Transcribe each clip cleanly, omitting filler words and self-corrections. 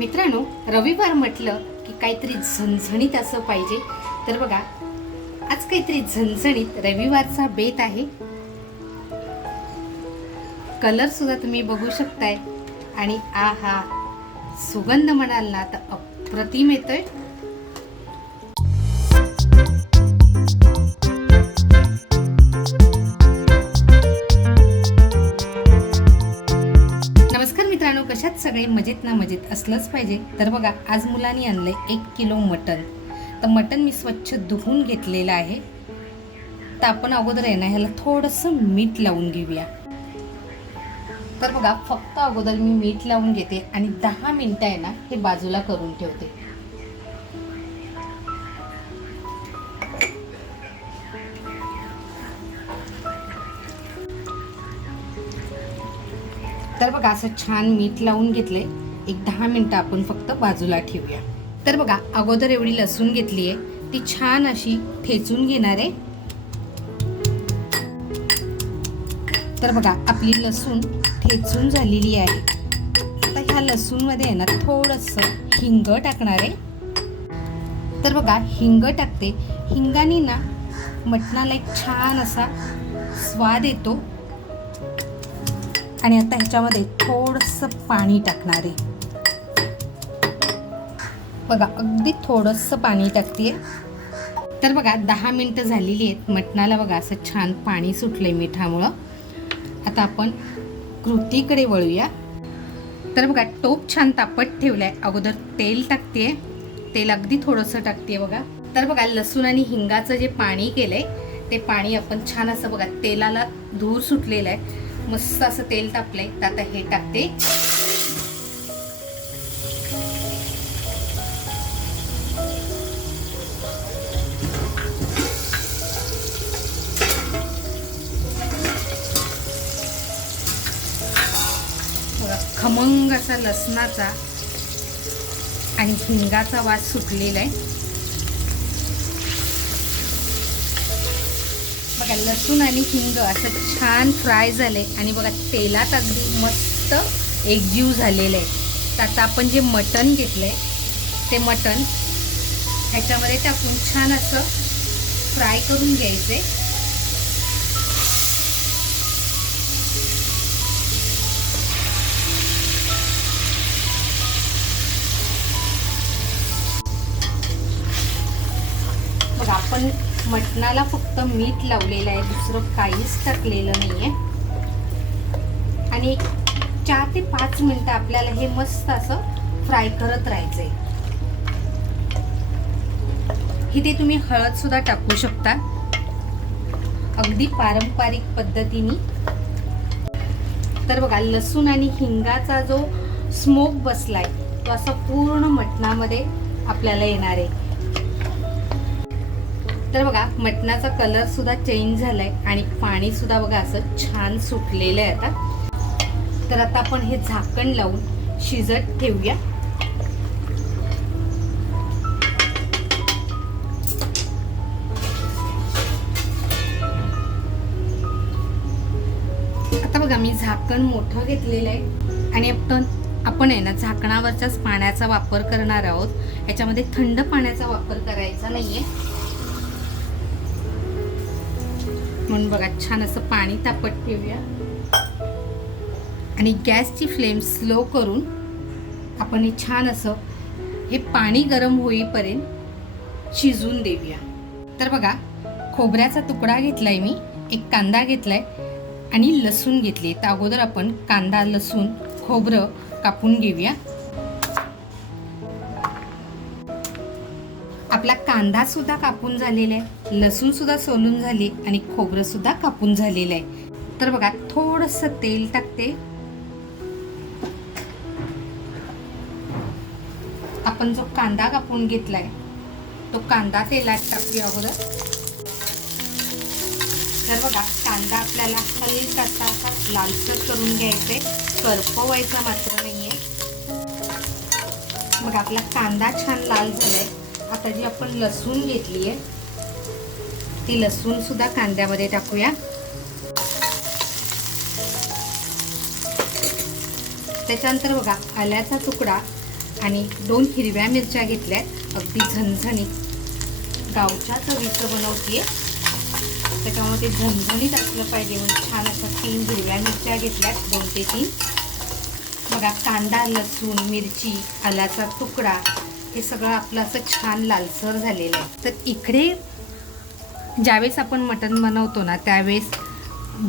मित्रांनो, रविवार म्हटलं की काहीतरी झणझणीत असं पाहिजे. तर बघा, आज काहीतरी झणझणीत रविवारचा बेत आहे. कलर सुद्धा तुम्ही बघू शकताय आणि आहा, सुगंध म्हणाल ना तर अप्रतिम येतोय. नमस्कार मित्रांनो, कशात सगळे मजेत ना मजेत असलंच पाहिजे. तर बघा, आज मुलांनी आणलंय 1 किलो मटण. तर मटण मी स्वच्छ धुवून घेतलेलं आहे. तर आपण अगोदर आहे ना ह्याला थोडंसं मीठ लावून घेऊया. तर बघा, फक्त अगोदर मी मीठ लावून घेते आणि 10 मिनिटं आहे ना हे बाजूला करून ठेवते. तर बघा, असं छान मीठ लावून घेतले. एक 10 मिनिटं आपण फक्त बाजूला ठेवूया. तर बघा, अगोदर एवढी लसूण घेतली आहे, ती छान अशी ठेचून घेणार आहे. तर बघा, आपली लसूण ठेचून झालेली आहे. आता ह्या लसूणमध्ये आहे ना थोडंसं हिंग टाकणार आहे. तर बघा, हिंग टाकते. हिंगाने ना मटणाला एक छान असा स्वाद येतो. आणि आता ह्याच्यामध्ये थोडंसं पाणी टाकणार आहे. बघा, अगदी थोडंसं पाणी टाकते. तर बघा, 10 मिनिटं झालेली आहेत. मटणाला बघा असं छान पाणी सुटलंय मिठामुळं. आता आपण कृतीकडे वळूया. तर बघा, टोप छान तापत ठेवलाय. अगोदर तेल टाकते. तेल अगदी थोडंसं टाकते बघा. तर बघा, लसूण आणि हिंगाचं जे पाणी केलंय ते पाणी आपण छान असं बघा तेलाला धूर सुटलेला आहे. मस्त असं तेल तापलंय. तर आता हे टाकते. खमंग असा लसणाचा आणि हिंगाचा वास सुटलेला आहे. बघा, लसूण आणि हिंग असं छान फ्राय झालंय आणि बघा तेलात अगदी मस्त एकजीव झालेलं आहे. तर आता आपण जे मटण घेतलंय ते मटण ह्याच्यामध्ये टाकून छान असं फ्राय करून घ्यायचंय. बघा, आपण मटणाला फक्त मीठ लावलेलं आहे, दुसरं काहीच टाकलेलं नाहीये. आणि 4 ते 5 मिनिटं आपल्याला हे मस्त असं फ्राय करत राहायचंय. इथे तुम्ही हळद सुद्धा टाकू शकता, अगदी पारंपरिक पद्धतीने. तर बघा, लसूण आणि हिंगाचा जो स्मोक बसलाय तो असा पूर्ण मटणामध्ये आपल्याला येणार आहे. तर बघा, मटणाचा कलर सुद्धा चेंज झालाय आणि पाणी सुद्धा बघा असं छान सुटलेलं आहे आता. तर आता आपण हे झाकण लावून शिजत ठेवूया. आता बघा, मी झाकण मोठं घेतलेलं आहे आणि आपण आहे ना झाकणावरच्याच पाण्याचा वापर करणार आहोत. याच्यामध्ये थंड पाण्याचा वापर करायचा नाहीये. म्हणून बघा, छान असं पाणी तापत ठेवूया आणि गॅसची फ्लेम स्लो करून आपण हे छान असं हे पाणी गरम होईपर्यंत शिजून देऊया. तर बघा, खोबऱ्याचा तुकडा घेतलाय मी, एक कांदा घेतलाय आणि लसूण घेतली. तर अगोदर आपण कांदा, लसूण, खोबरं कापून घेऊया. आपला कांदा सुद्धा कापून झालेला आहे, लसूण सुद्धा सोलून झाली आणि खोबरं सुद्धा कापून झालेलं आहे. तर बघा, थोडंसं तेल टाकते. आपण जो कांदा कापून घेतलाय तो कांदा तेलात टाकूया अगोदर. तर बघा, कांदा आपल्याला हलकासा असा लालसर करून घ्यायचा आहे, करपवायचा मात्र नाहीये. बघा, आपला कांदा छान लाल झालाय. आता जी आपण लसूण घेतली आहे ती लसूण सुद्धा कांद्यामध्ये टाकूया. त्याच्यानंतर बघा, आल्याचा तुकडा आणि 2 हिरव्या मिरच्या घेतल्या, अगदी झणझणीत गावच्या चवीचं बनवते, त्याच्यामुळे ते झणझणीत असलं पाहिजे म्हणून छान असं 3 हिरव्या मिरच्या घेतल्यात, 2 ते 3. बघा कांदा, लसूण, मिरची, आल्याचा तुकडा हे सगळं आपलं असं छान लालसर झालेलं आहे. तर इकडे ज्यावेळेस आपण मटण बनवतो ना त्यावेळेस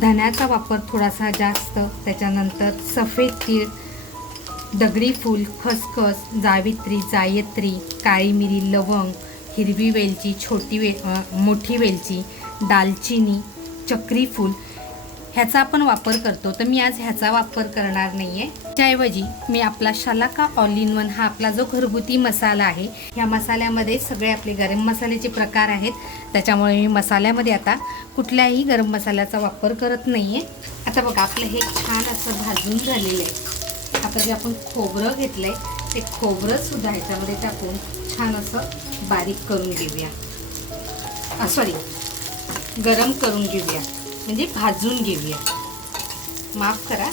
धण्याचा वापर थोडासा जास्त, त्याच्यानंतर सफेद तीळ, दगडी फूल, खसखस, जावित्री, जायत्री, काळी मिरी, लवंग, हिरवी वेलची, मोठी वेलची, दालचिनी, चक्री फूल ह्याचा आपण वापर करतो. तर मी आज ह्याचा वापर करणार नाही आहे. त्याऐवजी मी आपला शलाका ऑल इन वन हा आपला जो घरगुती मसाला आहे, ह्या मसाल्यामध्ये सगळे आपले गरम मसाल्याचे प्रकार आहेत, त्याच्यामुळे मी मसाल्यामध्ये आता कुठल्याही गरम मसाल्याचा वापर करत नाही आहे. आता बघा आपलं हे छान असं भाजून झालेलं आहे. आता जे आपण खोबरं घेतलं आहे ते खोबरंसुद्धा ह्याच्यामध्ये टाकून छान असं बारीक करून घेऊया, गरम करून घेऊया, म्हणजे भाजून घेऊया, माफ करा.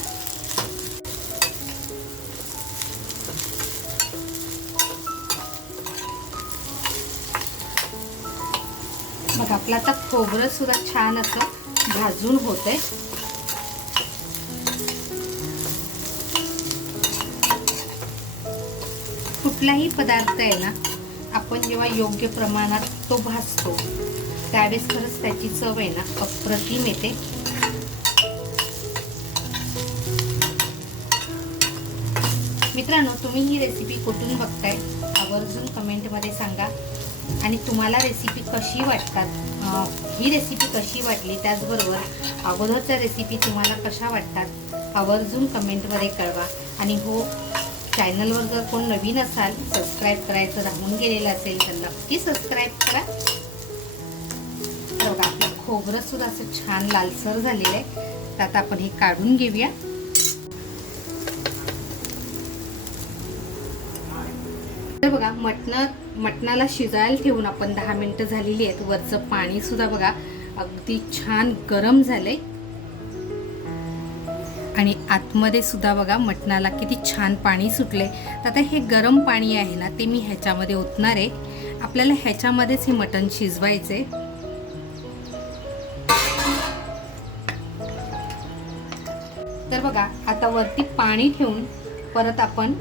मग आपलं आता खोबरं सुद्धा छान असं भाजून होतंय. कुठलाही पदार्थ आहे ना, आपण जेव्हा योग्य प्रमाणात तो भाजतो त्यावेळेस खरंच त्याची चव आहे ना अप्रतिम येते. मित्रांनो, तुम्ही ही रेसिपी कुठून बघताय आवर्जून कमेंटमध्ये सांगा. आणि तुम्हाला रेसिपी कशी वाटतात, ही रेसिपी कशी वाटली, त्याचबरोबर अगोदरच्या रेसिपी तुम्हाला कशा वाटतात आवर्जून कमेंटमध्ये कळवा. आणि हो, चॅनलवर जर कोण नवीन असाल, सबस्क्राईब करायचं राहून गेलेलं असेल तर नक्की सबस्क्राईब करा. बघा आपलं खोबरं सुद्धा असं छान लालसर झालेलं आहे. तर आता आपण हे काढून घेऊया. तर बघा मटणाला शिजायला ठेवून आपण 10 मिनिटं झालेली आहेत. वरचं पाणी सुद्धा बघा अगदी छान गरम झालंय आणि आतमध्ये सुद्धा बघा मटणाला किती छान पाणी सुटले. तर आता हे गरम पाणी आहे ना ते मी ह्याच्यामध्ये ओतणार आहे. आपल्याला ह्याच्यामध्येच हे मटण शिजवायचे. तर बघा आता वरती पाणी ठेवून परत आपण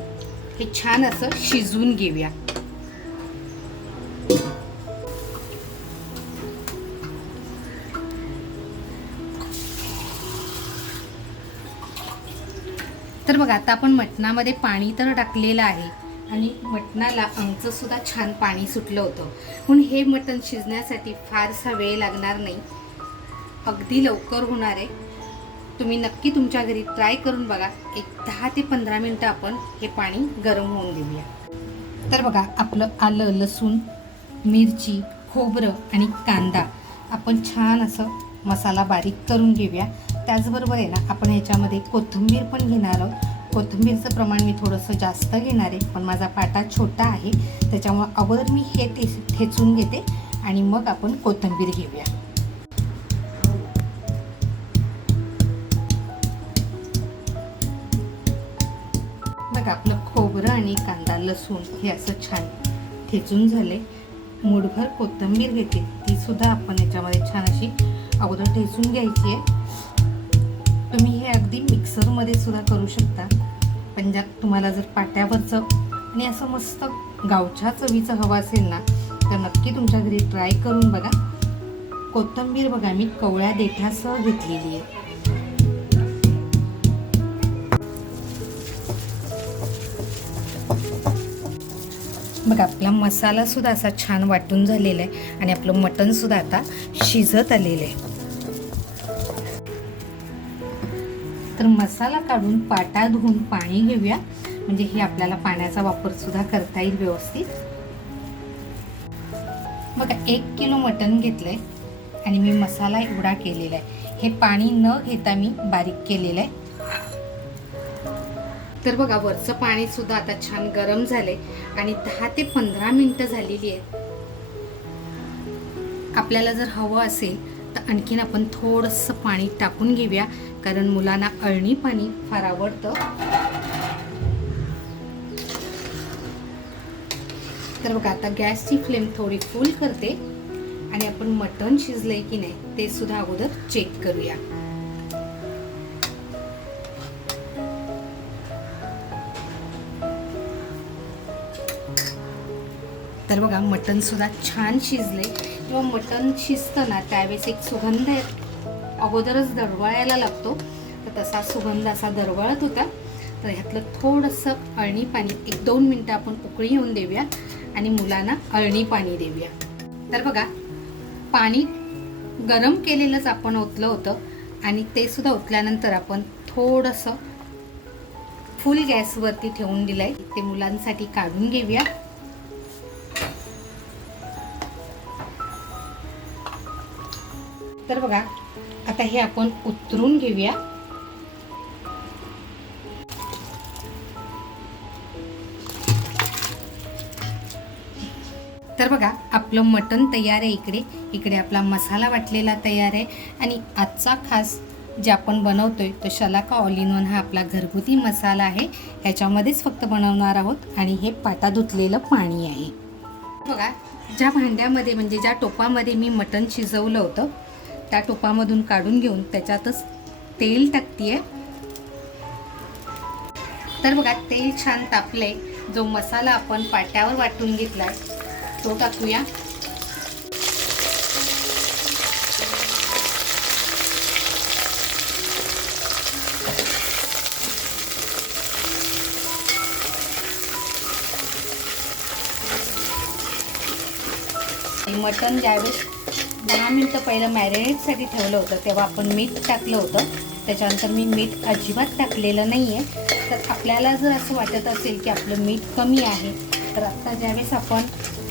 हे छान असं शिजवून घेऊया. तर बघा आता आपण मटणामध्ये पाणी तर टाकलेलं आहे आणि मटणाला अंगचं सुद्धा छान पाणी सुटलं होतं, म्हणून हे मटण शिजण्यासाठी फारसा वेळ लागणार नाही, अगदी लवकर होणार आहे. तुम्ही नक्की तुमच्या घरी ट्राय करून बघा. एक 10 ते 15 मिनिटं आपण हे पाणी गरम होऊन देऊया. तर बघा आपलं आलं, लसूण, मिरची, खोबरं आणि कांदा आपण छान असं मसाला बारीक करून घेऊया. त्याचबरोबर आहे ना आपण ह्याच्यामध्ये कोथिंबीर पण घेणार आहोत. कोथिंबीरचं प्रमाण मी थोडंसं जास्त घेणार आहे, पण माझा पाटा छोटा आहे त्याच्यामुळे अगोदर मी हे ठेचून घेते आणि मग आपण कोथिंबीर घेऊया. बघा आपलं खोबरं आणि कांदा, लसूण हे असं छान ठेचून झाले. मूठभर कोथिंबीर घेते, ती सुद्धा आपण याच्यामध्ये छान अशी अगोदर ठेचून घ्यायची आहे. तुम्ही हे अगदी मिक्सरमध्ये सुद्धा करू शकता, पण ज्यात तुम्हाला जर पाट्यावरचं आणि असं मस्त गावच्या चवीचं हवं असेल ना तर नक्की तुमच्या घरी ट्राय करून बघा. कोथिंबीर बघा मी कवळ्या देठासह घेतलेली आहे. बघा आपला मसाला सुद्धा असा छान वाटून झालेला आहे आणि आपलं मटण सुद्धा आता शिजत आलेलं आहे. तर मसाला काढून पाटा धुवून पाणी घेऊया, म्हणजे हे आपल्याला पाण्याचा वापर सुद्धा करता येईल व्यवस्थित. बघा 1 किलो मटण घेतलंय आणि मी मसाला एवढा केलेला आहे. हे पाणी न घेता मी बारीक केलेलं आहे. तर बघा वरचं पाणी सुद्धा आता छान गरम झालंय आणि 10 ते 15 मिनिटं झालेली आहेत. आपल्याला जर हवं असेल तर आणखीन आपण थोडंसं पाणी टाकून घेऊया, कारण मुलांना अळणी पाणी फार आवडतं. तर बघा आता गॅसची फ्लेम थोडी फुल करते आणि आपण मटण शिजलंय की नाही ते सुद्धा अगोदर चेक करूया. तर बघा मटण सुद्धा छान शिजले. किंवा मटण शिजतं ना त्यावेळेस एक सुगंध अगोदरच दरवळायला लागतो, तर तसा सुगंध असा दरवळत होता. तर ह्यातलं थोडंसं अळणी पाणी 1-2 मिनटं आपण उकळी येऊन देऊया आणि मुलांना अळणी पाणी देऊया. तर बघा पाणी गरम केलेलंच आपण ओतलं होतं आणि ते सुद्धा ओतल्यानंतर आपण थोडंसं फुल गॅसवरती ठेवून दिलंय. ते मुलांसाठी काढून घेऊया. तर बघा आता हे आपण उतरून घेऊया. तर बघा आपलं मटण तयार आहे. इकडे आपला मसाला वाटलेला तयार आहे आणि आजचा खास जे आपण बनवतोय तो शलाका ऑल इन वन हा आपला घरगुती मसाला आहे. ह्याच्यामध्येच फक्त बनवणार आहोत आणि हे पाटा धुतलेलं पाणी आहे. बघा ज्या भांड्यामध्ये म्हणजे ज्या टोपामध्ये मी मटण शिजवलं होतं त्या टोपामधून काढून घेऊन त्याच्यातच तेल टाकतीये. तर बघा तेल छान तापलंय. जो मसाला आपण पाट्यावर वाटून घेतलाय तो टाकूया. मटण ज्यावेळेस 10 मिनिटं पहिलं मॅरिनेटसाठी ठेवलं होतं तेव्हा आपण मीठ टाकलं होतं. त्याच्यानंतर मी मीठ अजिबात टाकलेलं नाही आहे. तर आपल्याला जर असं वाटत असेल की आपलं मीठ कमी आहे तर आता ज्यावेळेस आपण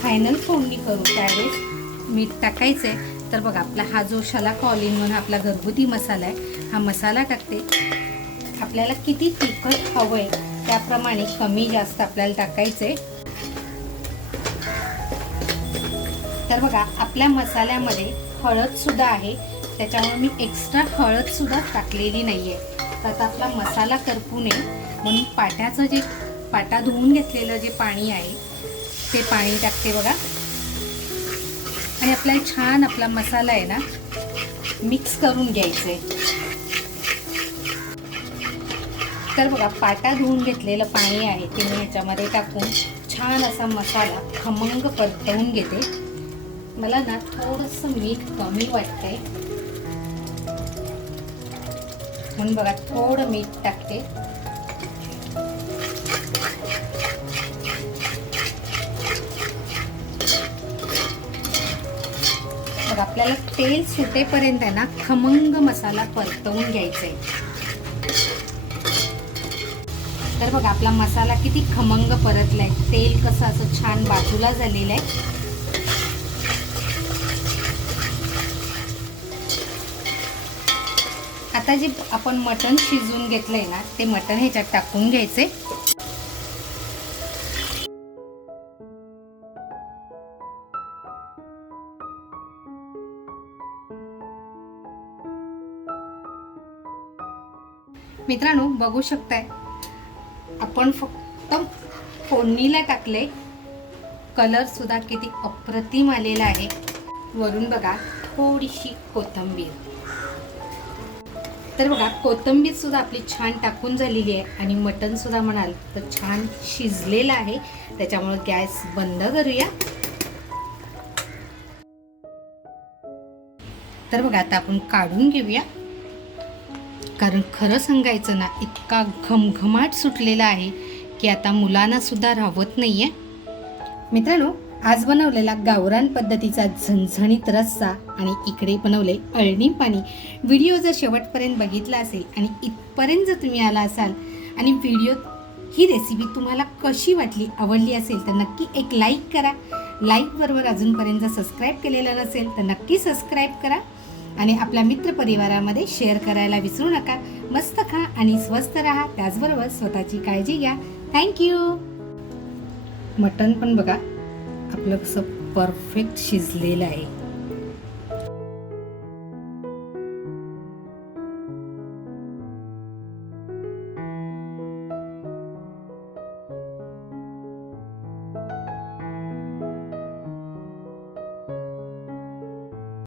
फायनल फोडणी करू त्यावेळेस मीठ टाकायचं आहे. तर बघा आपला हा जो शलाका ऑल इन वन हा आपला घरगुती मसाला आहे. हा मसाला टाकते. आपल्याला किती तिखट हवं आहे त्याप्रमाणे कमी जास्त आपल्याला टाकायचं आहे. तर बघा आपल्या मसाल्यामध्ये हळदसुद्धा आहे, त्याच्यामुळे मी एक्स्ट्रा हळदसुद्धा टाकलेली नाही आहे. तर आता आपला मसाला करपू नये म्हणून पाट्याचं जे पाटा धुवून घेतलेलं जे पाणी आहे ते पाणी टाकते बघा. आणि आपल्याला छान आपला मसाला आहे ना मिक्स करून घ्यायचं आहे. तर बघा पाटा धुवून घेतलेलं पाणी आहे ते मी ह्याच्यामध्ये टाकून छान असा मसाला खमंग परतवून घेते. मला ना थोडंसं मीठ कमी वाटतंय म्हणून बघा थोडं मीठ टाकते. बघा आपल्याला तेल सुटेपर्यंत आहे ना खमंग मसाला परतवून घ्यायचा आहे. तर बघा आपला मसाला किती खमंग परतलाय. तेल कसं असं छान बाजूला झालेलं आहे. आता जे आपण मटण शिजवून घेतलंय ना ते मटण ह्याच्यात टाकून घ्यायचे. मित्रांनो बघू शकताय आपण फक्त फोडणीला टाकले. कलर सुद्धा किती अप्रतिम आलेला आहे. वरून बघा थोडीशी कोथिंबीर. तर बघा कोथिंबीर सुद्धा आपली छान टाकून झालेली आहे आणि मटण सुद्धा म्हणाल तर छान शिजलेलं आहे. त्याच्यामुळे गॅस बंद करूया. तर बघा आता आपण काढून घेऊया. कारण खरं सांगायचं ना इतका घमघमाट सुटलेला आहे की आता मुलांना सुद्धा राहवत नाहीये. मित्रांनो आज बनवलेला गावरान पद्धतीचा झणझणीत रस्सा आणि इकडे बनवले अळणी पाणी. व्हिडिओ जर शेवटपर्यंत बघितला असेल आणि इथपर्यंत जर तुम्ही आला असाल आणि व्हिडिओ ही रेसिपी तुम्हाला कशी वाटली आवडली असेल तर नक्की एक लाईक करा. लाईकबरोबर अजूनपर्यंत जर सबस्क्राईब केलेलं नसेल तर नक्की सबस्क्राईब करा आणि आपल्या मित्रपरिवारामध्ये शेअर करायला विसरू नका. मस्त खा आणि स्वस्त राहा. त्याचबरोबर स्वतःची काळजी घ्या. थँक्यू. मटण पण बघा आपलं कसं परफेक्ट शिजलेलं आहे.